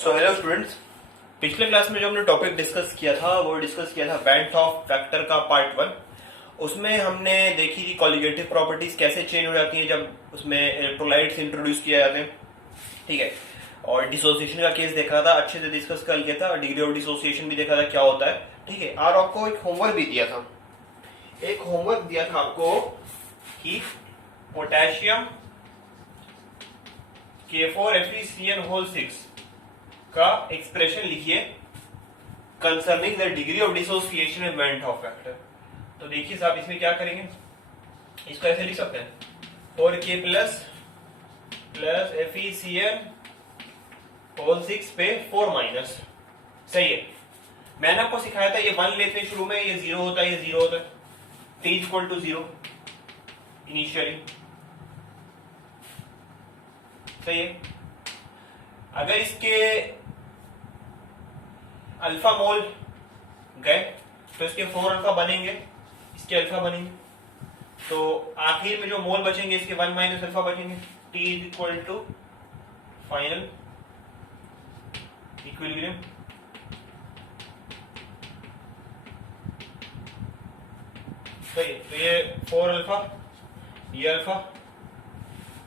So hello students, पिछले class में जो हमने टॉपिक डिस्कस किया था वो डिस्कस किया था बैंड ऑफ फैक्टर का पार्ट 1। उसमें हमने देखी थी कॉलिगेटिव प्रॉपर्टीज कैसे चेंज हो जाती हैं जब उसमें इलेक्ट्रोलाइट्स इंट्रोड्यूस किए जाते हैं, ठीक है। और डिसोसिएशन का केस देखा था, अच्छे से डिस्कस कर लिया था। डिग्री ऑफ डिसोसिएशन भी देखा था क्या होता है, ठीक है। और आपको एक होमवर्क भी दिया था, एक होमवर्क दिया था आपको कि पोटेशियम K4FeCN होल 6 का एक्सप्रेशन लिखिए concerning the degree of dissociation and band Hoff factor. तो देखिए साहब, इसमें क्या करेंगे, इसको ऐसे लिख सकते हैं 4K प्लस FeCN होल 6 पे 4 माइनस। सही है। मैंने आपको सिखाया था ये 1 लेते हैं शुरू में, ये 0 होता है, ये 0 होता है, t इक्वल टू 0 इनिशियली। सही है। अगर इसके अल्फा मोल गए तो इसके 4 अल्फा बनेंगे, इसके अल्फा बनेंगे, तो आखिर में जो मोल बचेंगे इसके 1 माइनस अल्फा बचेंगे। t is equal to final equilibrium. सही। तो ये 4 अल्फा, ये अल्फा,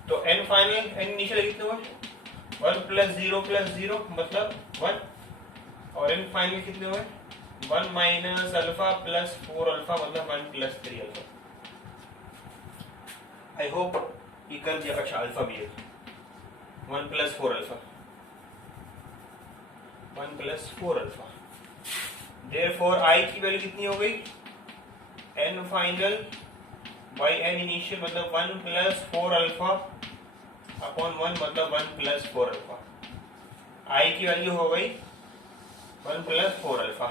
तो n फाइनल, n इनिशियल कितने हुए 1 प्लस 0 मतलब 1, और n फाइनल कितने हुए 1 माइनस अल्फा प्लस 4 अल्फा मतलब 1 प्लस 3 अल्फा। आई होप ये कर दिया। अच्छा, अल्फा भी है 1 plus 4 alpha, 1 plus 4 alpha. Therefore I की वैल्यू कितनी हो गई n final by n initial मतलब 1 प्लस 4 अल्फा अपॉन 1 मतलब 1 प्लस 4 अल्फा। आई की वैल्यू हो गई 1 प्लस 4 अल्फा।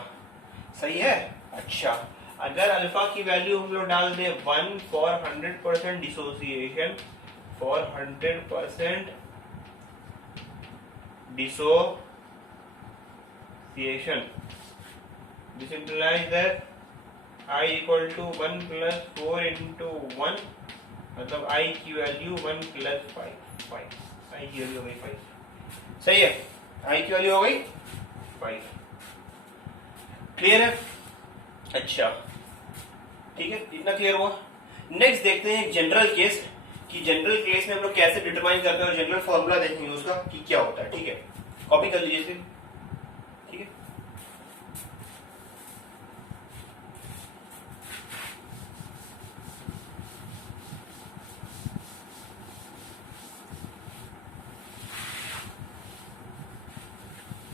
सही है। अच्छा, अगर अल्फा की वैल्यू हम लोग डाल दे 1 for 100% dissociation, for 100% dissociation, this implies that I equal to 1 plus 4 into 1 मतलब I की वैल्यू 1 प्लस 5, I की वैल्यू हो गई 5। सही है, I की वैल्यू हो गई 5। क्लियर है। अच्छा, ठीक है, इतना क्लियर हुआ। नेक्स्ट देखते हैं एक जनरल केस, कि जनरल केस में हम लोग कैसे डिटरमाइन करते हैं और जनरल फॉर्मूला देखेंगे उसका कि क्या होता है, ठीक है। कॉपी कर लीजिए इसे, ठीक है।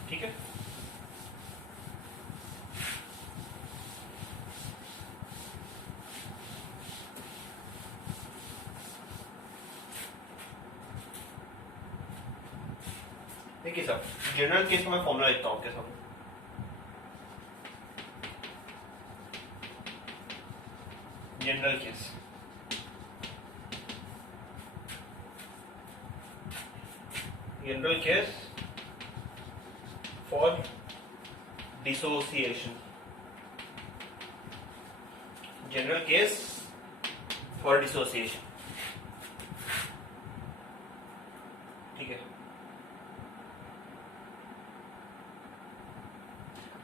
ठीक है, देखिए साहब, जनरल केस का मैं फॉर्मूला लिखता हूं आपके सामने। General case, general case for dissociation, general case for dissociation, ठीक है।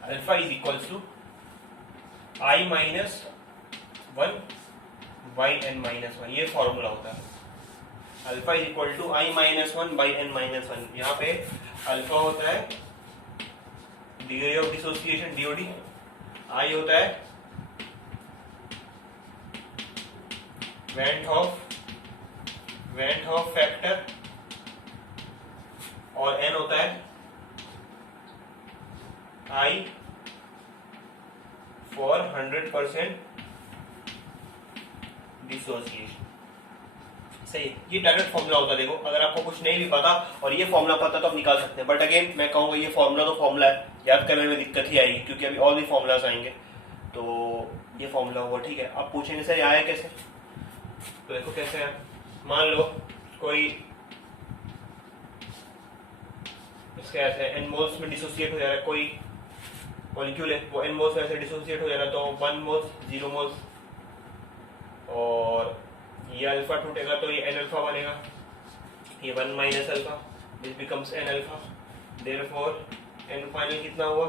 Alpha is equals to I minus 1 by N minus 1, ये फॉर्मूला होता है। Alpha is equal to I minus 1 by N minus 1। यहाँ पे अल्फा होता है degree of dissociation DOD, I होता है बैंड ऑफ फैक्टर, और एन होता है आई फॉर 100% डिसोसिएशन। सही, ये डायरेक्ट फॉर्मूला होता है। देखो, अगर आपको कुछ नहीं भी पता और ये फॉर्मूला पता तो आप निकाल सकते हैं, बट अगेन मैं कहूंगा ये फॉर्मूला तो फॉर्मूला है, याद करने में दिक्कत ही आएगी क्योंकि अभी और भी फॉर्मूलाज आएंगे। तो ये फॉर्मूला हुआ, ठीक है। आप पूछेंगे सर आया कैसे, तो देखो कैसे है। मान लो कोई इसके ऐसे एन मोल्स में डिसोसिएट हो जा रहा है, कोई मॉलिक्यूल है वो एन मोल्स में ऐसे डिसोसिएट हो जा रहा है, तो 1 मोल्स 0 मोल्स, और ये अल्फा टूटेगा तो ये एन अल्फा बनेगा, ये 1 minus alpha, this becomes n alpha, therefore n final कितना हुआ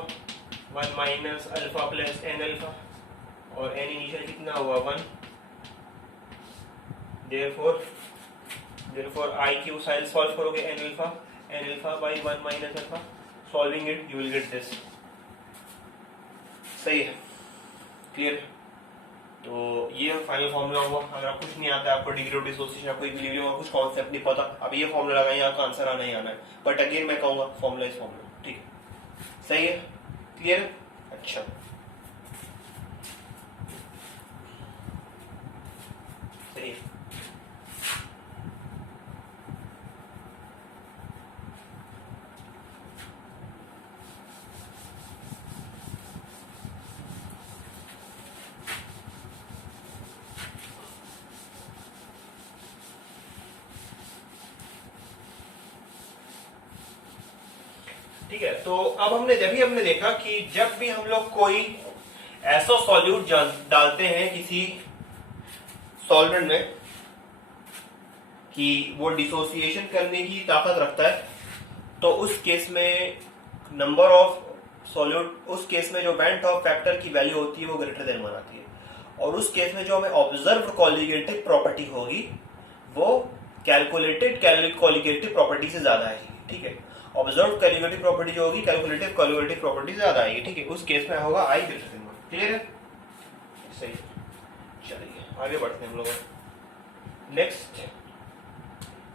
1 minus alpha plus n alpha, और एन इनिशियल कितना हुआ 1। Therefore I Q side solve करोगे n alpha by 1 minus alpha, solving it you will get this. सही है, clear. तो ये फाइनल फॉर्मूला हुआ। अगर आप कुछ नहीं आता है, आपको डिग्री ऑफ डिसोसिएशन, आपको इक्विलिब्रियम और कुछ कॉन्सेप्ट नहीं पता, अब ये फॉर्मूला लगाइए, आपका आंसर आना ही आना है। बट अगेन मैं कहूंगा फॉर्मूला इज फॉर्मूला, ठीक है, सही है, क्लियर। अच्छा, सही है। ठीक है, तो अब हमने देखा कि जब भी हम लोग कोई ऐसा सॉल्यूट डालते हैं किसी सॉल्वेंट में कि वो डिसोसिएशन करने की ताकत रखता है, तो उस केस में नंबर ऑफ सॉल्यूट, उस केस में जो वेंट ऑफ फैक्टर की वैल्यू होती है वो ग्रेटर देन 1 आती है, और उस केस में जो हमें ऑब्जर्व कॉलिगेटिव प्रॉपर्टी होगी वो कैलकुलेटेड कॉलिगेटिव प्रॉपर्टी से ज्यादा आएगी। ठीक है, ऑब्जर्व कॉलिगेटिव प्रॉपर्टी जो होगी कैलकुलेटिव कॉलिगेटिव प्रॉपर्टी से ज्यादा आएगी। ठीक है, उस केस में होगा आई ग्रेटर देन 1। क्लियर है, सही। चलिए आगे बढ़ते हैं हम लोग नेक्स्ट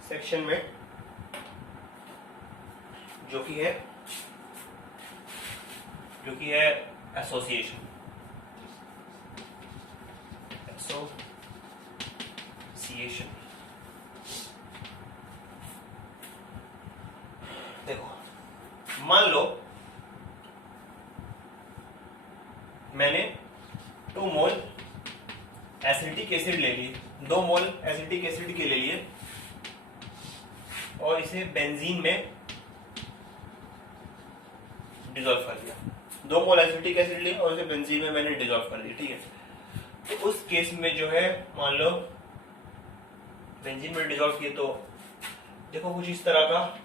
सेक्शन में, जो कि है एसोसिएशन। देखो, मान लो मैंने 2 मोल एसिटिक एसिड ले लिए, 2 मोल एसिटिक एसिड के ले लिए और इसे बेंजीन में डिसॉल्व कर दिया। 2 मोल एसिटिक एसिड लिए और इसे बेंजीन में मैंने डिसॉल्व कर दिया। ठीक है, तो उस केस में जो है, मान लो बेंजीन में डिसॉल्व किए तो देखो कुछ इस तरह का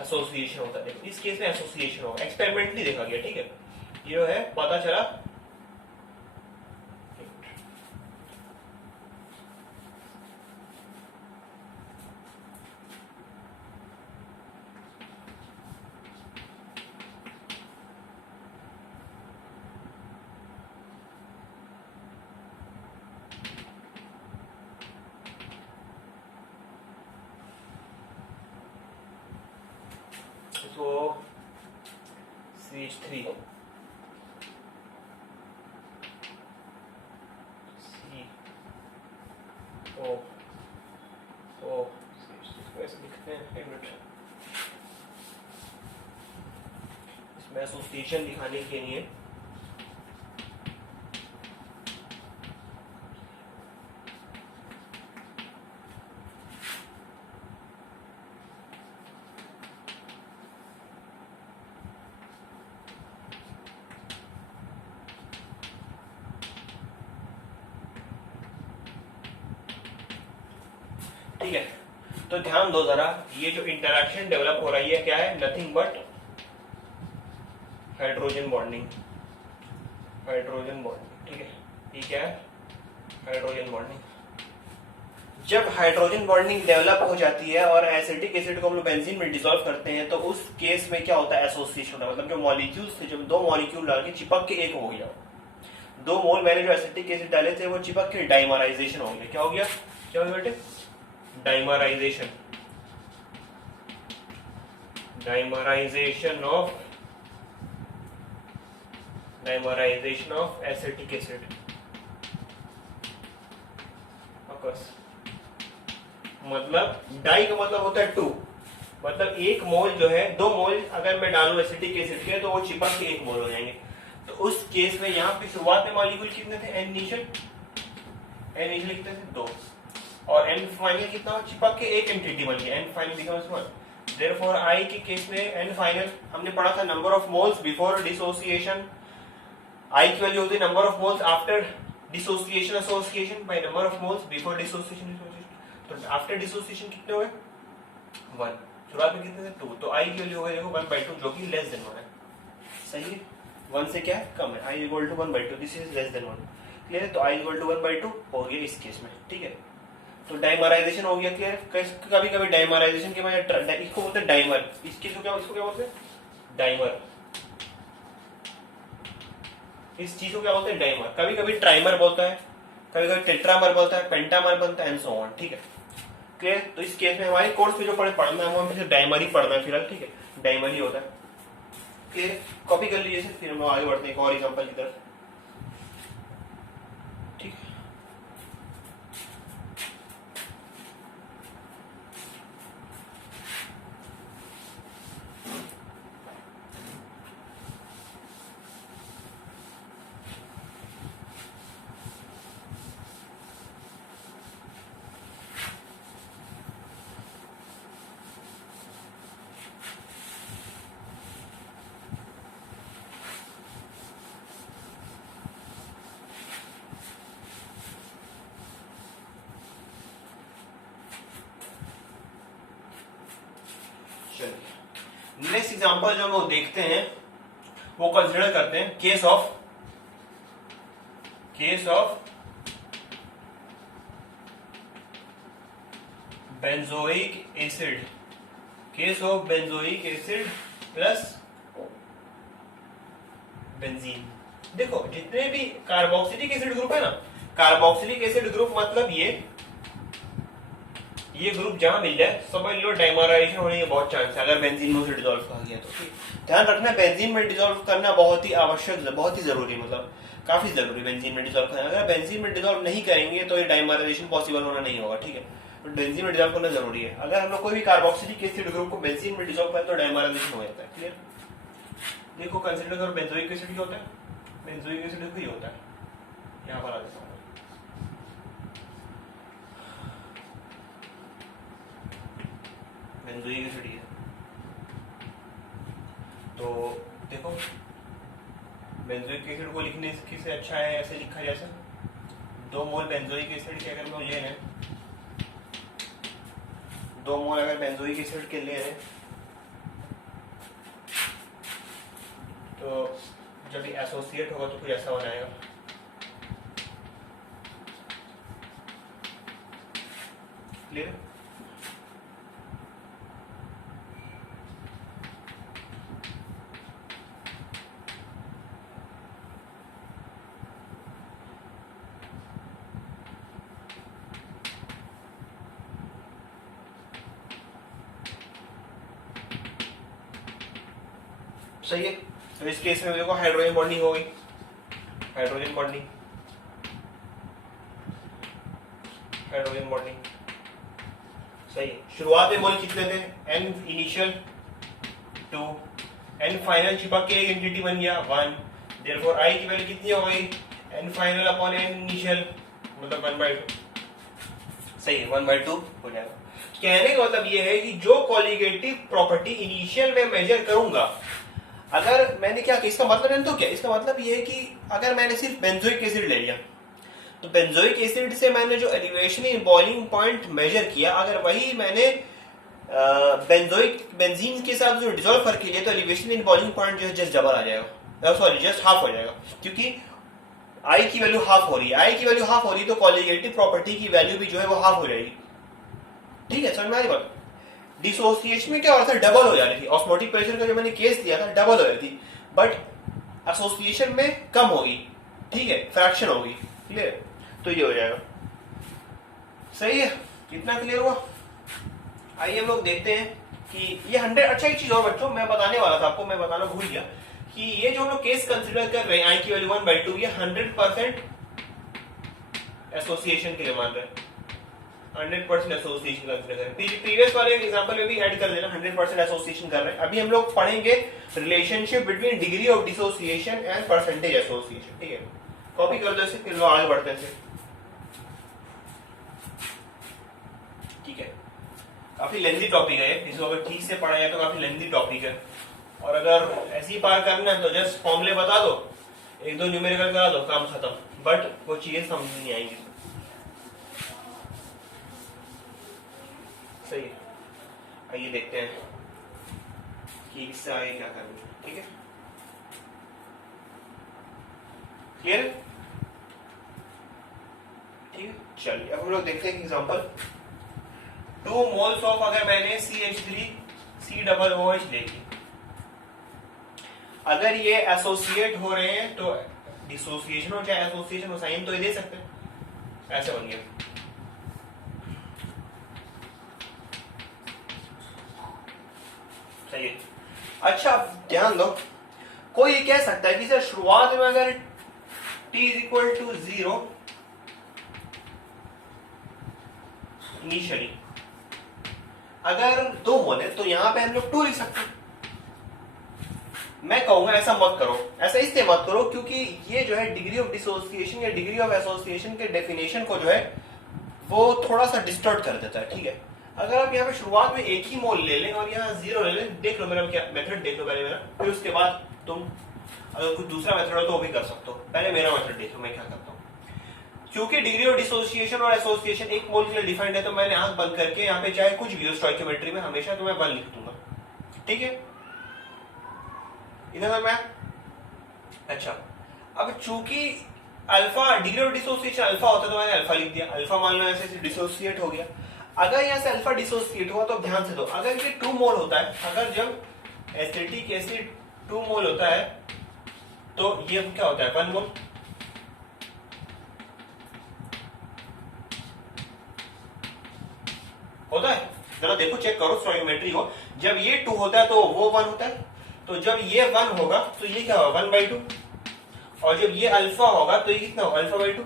एसोसिएशन होता है। इस केस में एसोसिएशन होगा, एक्सपेरिमेंटली देखा गया। ठीक है, ये है पता चला तो CH3 ऐसे लिखते हैं, एक मिनट, इसमें एसोसिएशन दिखाने के लिए ठीक है, तो ध्यान दो जरा, ये जो इंटरैक्शन डेवलप हो रही है क्या है, नथिंग बट हाइड्रोजन बॉन्डिंग। ठीक है, ये क्या है, हाइड्रोजन बॉन्डिंग। जब हाइड्रोजन बॉन्डिंग डेवलप हो जाती है और एसिटिक एसिड को हम लोग बेंजीन में डिसॉल्व करते हैं, तो उस केस में क्या होता है, एसोसिएशन होता है। मतलब जो मॉलिक्यूल्स थे, जब 2 मॉलिक्यूल डाल के चिपक के एक हो गया, 2 मोल मैंने जो एसिटिक एसिड डाले थे वो चिपक के डाइमराइजेशन हो गया। क्या हो गया, क्या हो गया बेटे, डाइमराइजेशन ऑफ एसिटिक एसिड। मतलब डाई का मतलब होता है 2, मतलब 1 मोल जो है, 2 मोल अगर मैं डालूं एसिटिक एसिड के तो वो चिपक के 1 मोल हो जाएंगे। तो उस केस में यहाँ पे शुरुआत में मॉलिक्यूल कितने थे, एन इनिशियल कितने थे, 2, और एन फाइनल कितना, चिपक के 1 एंटिटी बन गया, n final becomes 1। Therefore I के केस में एन फाइनल हमने पढ़ा था number of moles before dissociation, I की वैल्यू होती है number of moles after dissociation association by number of moles before dissociation. तो आफ्टर डिसोसिएशन कितने हुए, 1। शुरुआत में कितने थे 2, तो आई की वैल्यू हो गई देखो 1/2 जो कि लेस देन 1 है। सही है, 1 से क्या है कम है, I equal to 1/2, this is less than 1। Clear है, तो आई इक्वल टू 1/2 हो गया इस केस में। ठीक है, तो डाइमराइजेशन हो गया। क्लियर, कभी कभी डाइमराइजेशन के बाद इसको बोलते हैं डाइमर, इसको क्या बोलते हैं डाइमर, इस चीज को क्या बोलते हैं डाइमर। कभी कभी ट्राइमर बोलता है, कभी कभी टेट्रामर बोलता है, पेंटामर बनता है एंड सो ऑन। ठीक है, क्लियर, तो इस केस में हमारे कोर्स में जो पढ़ना है वो हमें डाइमर ही पढ़ना है फिलहाल। ठीक है, डाइमर ही होता है। क्लियर, कॉपी कर लीजिए, फिर हम आगे बढ़ते हैं एक और एग्जांपल की तरफ। ठीक है, नेक्स्ट एग्जांपल जो हम लोग देखते हैं वो कंसिडर करते हैं case of benzoic acid, case of benzoic acid plus benzene. देखो जितने भी कार्बोक्सिलिक एसिड ग्रुप है ना, कार्बोक्सिलिक एसिड ग्रुप मतलब ये ग्रुप जहां मिल जाए समझ लो डाइमराइजेशन होने के बहुत चांस है अगर बेंजीन में उसे डिसॉल्व कर गया तो। ध्यान रखना बेंजीन में डिसॉल्व करना बहुत ही आवश्यक, बहुत ही जरूरी, मतलब काफी जरूरी बेंजीन में डिसॉल्व करना। अगर बेंजीन में डिसॉल्व नहीं करेंगे तो ये डाइमराइजेशन पॉसिबल होना नहीं होगा। ठीक है, तो बेंजीन में डिसॉल्व करना जरूरी है। अगर हम लोग कोई भी कार्बोक्सिलिक एसिड ग्रुप को बेंजीन में डिसॉल्व करें तो डाइमराइजेशन हो जाता है। क्लियर, देखो कंसीडर करो बेंजोइक एसिड क्या होता है, बेंजोइक एसिड भी होता है, यहाँ पर आ जाता है बेंजोइक एसिड है। तो देखो बेंजोइक एसिड को लिखने से अच्छा है ऐसे लिखा जैसे 2 मोल बेंजोइक एसिड के अगर हम ले लें, 2 मोल अगर बेंजोइक एसिड के ले लें तो जब ये एसोसिएट होगा तो कुछ ऐसा हो जाएगा। क्लियर, सही है। तो इस केस में देखो हाइड्रोजन बॉन्डिंग हो गई, हाइड्रोजन बॉन्डिंग सही है। शुरुआत में मोल कितने थे, n इनिशियल 2, n फाइनल चिपक के एक एंटिटी बन गया 1, देयरफॉर i की वैल्यू कितनी हो गई n final upon n initial मतलब 1/2। सही है, 1/2 हो जाएगा। कहने का मतलब ये है कि जो कोलिगेटिव प्रॉपर्टी इनिशियल में मेजर करूंगा, अगर मैंने क्या किया, इसका मतलब है तो क्या, इसका मतलब ये है कि अगर मैंने सिर्फ बेंजोइक एसिड ले लिया तो बेंजोइक एसिड से मैंने जो elevation in boiling point measure किया, अगर वही मैंने बेंजीन के साथ जो डिसॉल्व करके लिया तो एलिवेशन इन बॉइलिंग पॉइंट जो है जस्ट डबल आ जाएगा, सॉरी जस्ट हाफ हो जाएगा, क्योंकि आई की वैल्यू हाफ हो रही है। आई की वैल्यू हाफ हो रही है तो कोलिगेटिव प्रॉपर्टी की वैल्यू भी जो है वो हाफ हो जाएगी। ठीक है, समझ में आ रही बात। डिसोसिएशन में क्या हो रहा था, डबल हो जा रही थी। ऑस्मोटिक प्रेशर का जो मैंने केस दिया था डबल हो रही थी, बट एसोसिएशन में कम होगी। ठीक है, फ्रैक्शन होगी। क्लियर, तो ये हो जाएगा। सही है, कितना क्लियर हुआ। आइए हम लोग देखते हैं कि ये 100। अच्छा एक चीज और बच्चों मैं बताने वाला था आपको, मैं बताना भूल गया कि ये जो हम लोग केस कंसिडर कर रहे हैं आई की वैल्यू 1/2, ये 100% एसोसिएशन के लिए मान रहे हैं, 100% एसोसिएशन कंसिडर करें। प्रीवियस वाले एग्जांपल में भी ऐड कर देना 100% एसोसिएशन कर रहे हैं। अभी हम लोग पढ़ेंगे relationship between degree of dissociation and percentage association. ठीक है, कॉपी कर दो इसे, फिर लोग आगे बढ़ते हैं। ठीक है, काफी लेंथी टॉपिक है, इसको अगर ठीक से पढ़ा जाए तो काफी लेंथी टॉपिक है, और अगर ऐसे ही पार करना है तो जस्ट फॉर्मूले बता दो, 1-2 न्यूमेरिकल करा दो, काम खत्म। बट वो चीजें समझ नहीं आएंगी। सही है, आइए देखते हैं कि इससे आगे क्या करना है। ठीक है, क्लियर? ठीक है, चलिए अब हम लोग देखते हैं एग्जांपल। 2 मोल्स ऑफ, अगर मैंने CH3COOH लेके, अगर ये एसोसिएट हो रहे हैं तो डिसोसिएशन हो चाहे एसोसिएशन हो, साइन तो ये दे सकते हैं, ऐसे बन गया। सही है। अच्छा ध्यान दो, कोई ये कह सकता है कि सर शुरुआत में अगर t इक्वल टू 0 इनिशियली अगर 2 मोल है तो यहां पे हम लोग 2 लिख सकते हैं। मैं कहूंगा ऐसा मत करो, ऐसा इसलिए मत करो क्योंकि ये जो है डिग्री ऑफ डिसोसिएशन या डिग्री ऑफ एसोसिएशन के डेफिनेशन को जो है वो थोड़ा सा डिस्टॉर्ट कर देता है। ठीक है, अगर आप यहाँ पे शुरुआत में एक ही मोल ले लें और यहाँ 0 ले लें, देख लो मेरा क्या मेथड, देख लो पहले मेरा, फिर उसके बाद तुम अगर कुछ दूसरा मेथड हो तो वो भी कर सकते हो। पहले मेरा मेथड देखो मैं क्या करता हूँ। क्योंकि डिग्री ऑफ डिसोसिएशन और एसोसिएशन एक मोल के लिए डिफाइंड है, तो मैंने आंख बंद करके यहाँ पे चाहे कुछ भी हो स्टोइकियोमेट्री में हमेशा तो मैं 1 लिख दूंगा। ठीक है, इधर मैं अच्छा, अब चूंकि alpha degree of dissociation alpha होता है तो मैंने अल्फा लिख दिया। अल्फा मान लो ऐसे डिसोसिएट हो गया। अगर यहाँ से अल्फा डिसोसिएट हुआ तो ध्यान से दो, अगर ये 2 मोल होता है, अगर जब एसिटिक एसिड 2 मोल होता है तो ये क्या होता है 1 मोल। होता है, जरा देखो चेक करो स्टोइकियोमेट्री को, जब ये 2 होता है तो वो 1 होता है, तो जब ये 1 होगा तो ये क्या होगा 1/2, और जब ये अल्फा होगा तो ये कितना होगा अल्फा/2।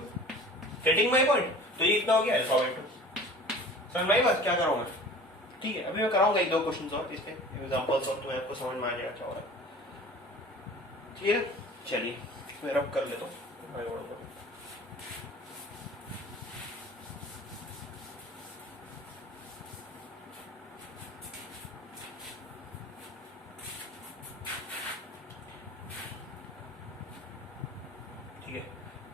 Getting my point? तो ये कितना हो गया अल्फा/2। समझ में आई बात क्या करूं मैं? ठीक है, अभी मैं कराऊंगा 1-2 क्वेश्चंस और इस पे एग्जांपल्स, और तुम्हें आपको समझ में आ जाएगा क्या हो रहा है। ठीक है, चलिए मैं रब कर लेता हूं। ठीक है,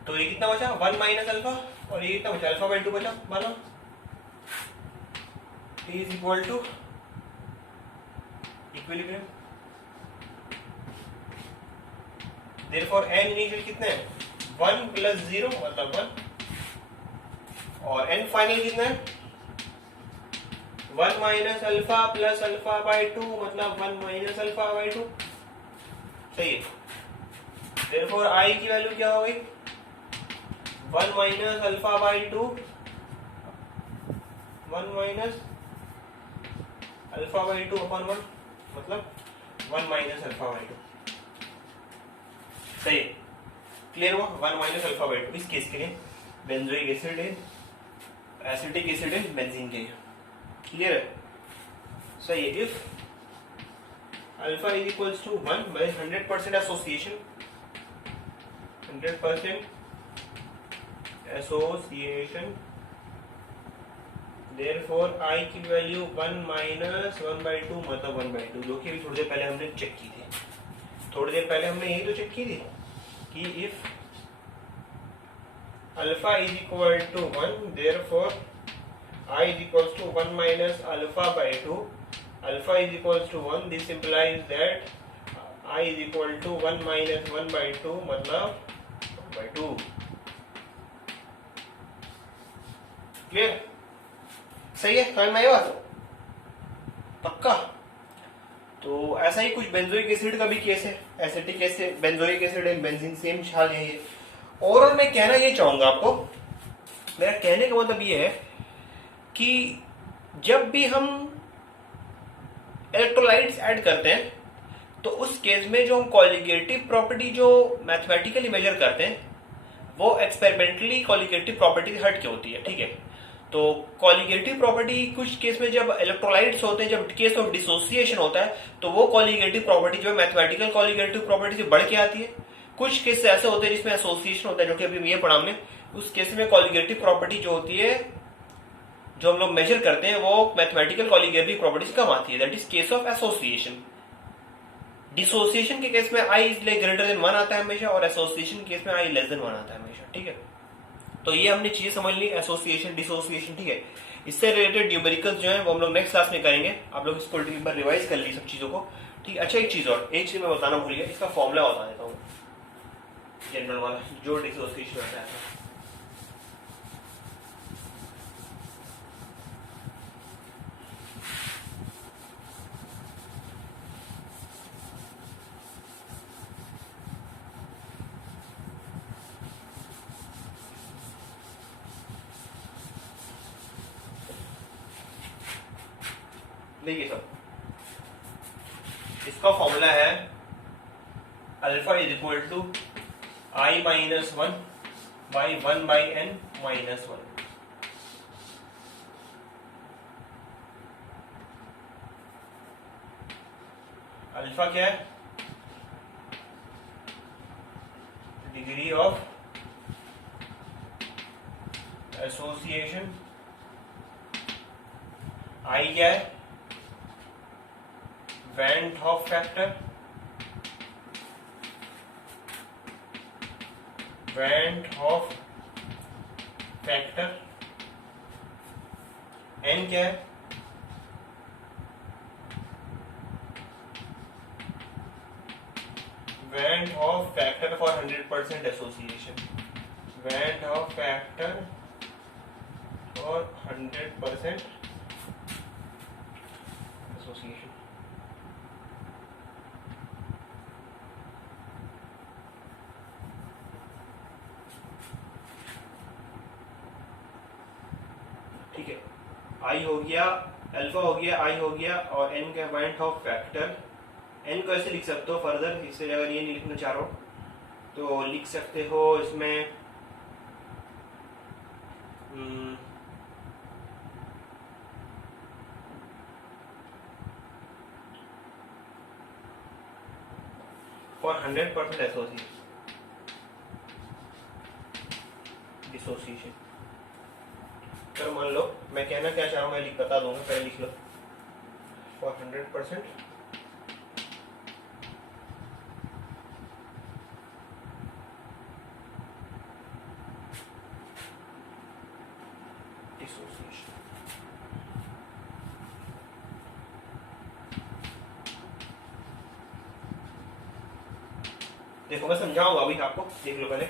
तो ये कितना बचा 1 माइनस अल्फा, और ये कितना बचा अल्फा/2 बचा। मानो T is equal to equilibrium, therefore n initial कितने हैं 1 प्लस 0 मतलब 1, और n फाइनल कितना है 1 माइनस अल्फा प्लस अल्फा/2 मतलब 1 माइनस अल्फा/2। सही है, देयरफॉर I की वैल्यू क्या हो गई 1 माइनस अल्फा/2, 1 माइनस अल्फा/2 अपॉन 1 मतलब 1 माइनस अल्फा/2। सही है, क्लियर हुआ 1 माइनस अल्फा/2। इस केस के लिए बेंजोइक एसिड है, एसिटिक एसिड है बेंजीन के लिए। क्लियर है, सही है। If alpha is equals to 1 by 100% association, 100% association, therefore I की वैल्यू 1 माइनस 1/2 मतलब 1/2, जो कि अभी थोड़ी देर पहले हमने चेक की थी। थोड़ी देर पहले हमने यही तो चेक की थी कि if alpha is equal to 1 therefore I is equals to 1 minus alpha/2, alpha is equals to 1, this implies that I is equal to 1 minus 1/2 मतलब 1/2। क्लियर? सही है, समझ में आई बात? पक्का? तो ऐसा ही कुछ बेंजोइक एसिड का भी केस है, acetic acid benzoic acid and benzene same हाल है ये। ओवरऑल मैं कहना ये चाहूंगा आपको, मेरा कहने का मतलब ये है कि जब भी हम इलेक्ट्रोलाइट्स ऐड करते हैं तो उस केस में जो हम कॉलिगेटिव प्रॉपर्टी जो मैथमेटिकली मेजर करते हैं वो एक्सपेरिमेंटली कॉलिगेटिव प्रॉपर्टी हट के होती है। ठीक है, तो कॉलिगेटिव प्रॉपर्टी कुछ केस में जब इलेक्ट्रोलाइट्स होते हैं, जब केस ऑफ डिसोसिएशन होता है तो वो कॉलिगेटिव प्रॉपर्टी जो है मैथमेटिकल कॉलिगेटिव प्रॉपर्टी से बढ़ के आती है। कुछ केस ऐसे होते हैं जिसमें एसोसिएशन होता है, जो कि अभी ये पढ़ा हमने, उस केस में कॉलिगेटिव प्रॉपर्टी जो होती है जो हम लोग मेजर करते हैं वो मैथमेटिकल कॉलिगेटिव प्रॉपर्टी से कम आती है। That is case of association. Dissociation के केस में I इज ग्रेटर देन 1 आता है हमेशा, और एसोसिएशन के केस में I लेस देन 1 आता है हमेशा। ठीक है, तो ये हमने चीजें समझ ली, एसोसिएशन डिसोसिएशन। ठीक है, इससे रिलेटेड न्यूमेरिकल्स जो है वो हम लोग नेक्स्ट क्लास में करेंगे। आप लोग इसको एक बार रिवाइज कर ली सब चीज़ों को, ठीक। अच्छा एक चीज़ मैं बताना भूल गया, इसका फॉर्मूला बता देता हूँ जनरल वाला जो डिसोसिएशन आता है। देखिए सब, इसका फॉर्मूला है alpha is equal to I minus 1 by 1 by N minus 1। Alpha क्या है? Degree of association. आई क्या है? Van't Hoff factor. Van't Hoff factor. N क्या है? Van't Hoff factor for 100% association. Van't Hoff factor for 100% association. ठीक है, आई हो गया, अल्फा हो गया, आई हो गया, और एन का वैन हॉफ फैक्टर। एन को ऐसे लिख सकते हो फर्दर, इससे अगर ये नहीं लिखना चाह रहे हो तो लिख सकते हो इसमें फॉर 100% डिसोसिएशन। तो मान लो मैं कहना क्या चाह रहा हूँ, मैं लिख बता दूंगा, पहले लिख लो। For 100% dissociation. देखो मैं समझाऊंगा अभी आपको, देख लो पहले।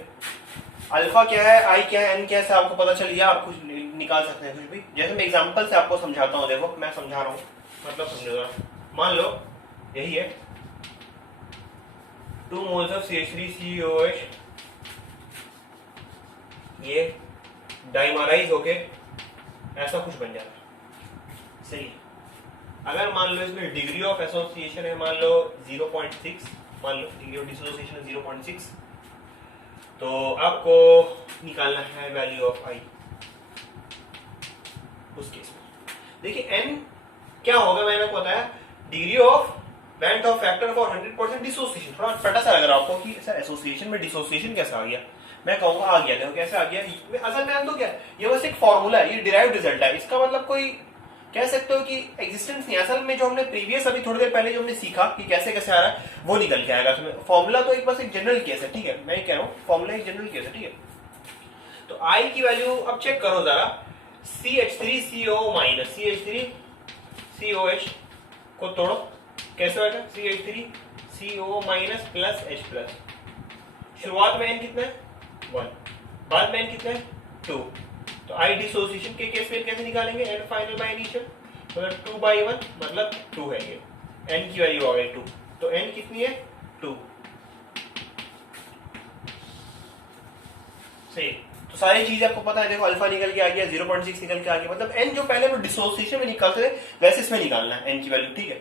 अल्फा क्या है, आई क्या है, एन क्या है, आपको पता चल गया, आप कुछ निकाल सकते हैं कुछ भी। जैसे मैं एग्जांपल से आपको समझाता हूँ, देखो मैं समझा रहा हूँ, मतलब समझो। मान लो यही है 2 मोल्स ऑफ CH3COH, ये डाइमराइज होके ऐसा कुछ बन जाता है, सही है। अगर मान लो इसमें डिग्री ऑफ एसोसिएशन है मान लो 0.6, मान लो डिग्री ऑफ डिसोसिएशन 0.6, तो आपको निकालना है वैल्यू ऑफ आई उस केस में। देखिए n क्या होगा, मैंने आपको बताया degree of van Hoff factor for 100% dissociation. थोड़ा फटा सा लग रहा है आपको कि सर एसोसिएशन में डिसोसिएशन कैसा आ गया, मैं कहूंगा आ गया। देखो कैसे आ गया, असल में तो क्या ये बस एक फॉर्मूला है, ये डिराइव्ड रिजल्ट है। इसका मतलब कोई कह सकते हो कि एग्जिस्टेंस नहीं, असल में जो हमने प्रीवियस अभी थोड़ी देर पहले जो हमने सीखा कि कैसे कैसे आ रहा है वो निकल के आएगा उसमें। फॉर्मूला तो एक बस एक जनरल केस है, ठीक है, मैं कह रहा हूँ फॉर्मूला एक जनरल केस है, ठीक है। तो आई की वैल्यू अब चेक करो जरा, CH3CO माइनस CH3COH को तोड़ो, कैसे होगा CH3CO minus plus H plus. शुरुआत में n कितना है 1, बाद में n कितना है 2, तो आई डिसोसिएशन के केस में कैसे निकालेंगे, n फाइनल बाय इनिशियल, मतलब 2/1 मतलब 2 है, ये n की वैल्यू आ गई 2, तो n कितनी है 2, सही। तो सारी चीज आपको पता है, देखो अल्फा निकल के आ गया, 0.6 निकल के आ गया, मतलब n जो पहले वो डिसोसिएशन में निकालते थे वैसे इसमें निकालना है n की वैल्यू, ठीक है।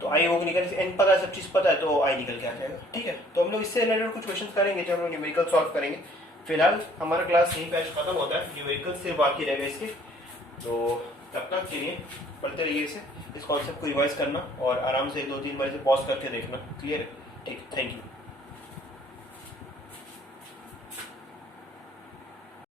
तो आई वो निकल से n पता है, सब चीज पता है, तो आई निकल के आ जाएगा, ठीक है। तो हम लोग इससे रिलेटेड कुछ क्वेश्चंस करेंगे जो हम लोग न्यूमेरिकल सॉल्व करेंगे। फिलहाल हमारा क्लास यहीं पे खत्म होता है, न्यूमेरिकल से बाकी रहेगा इसके। तो तब तक के लिए पढ़ते रहिए इस कॉन्सेप्ट को रिवाइज करना और आराम से 2-3 बार से पॉज करके देखना, क्लियर है, ठीक, थैंक यू।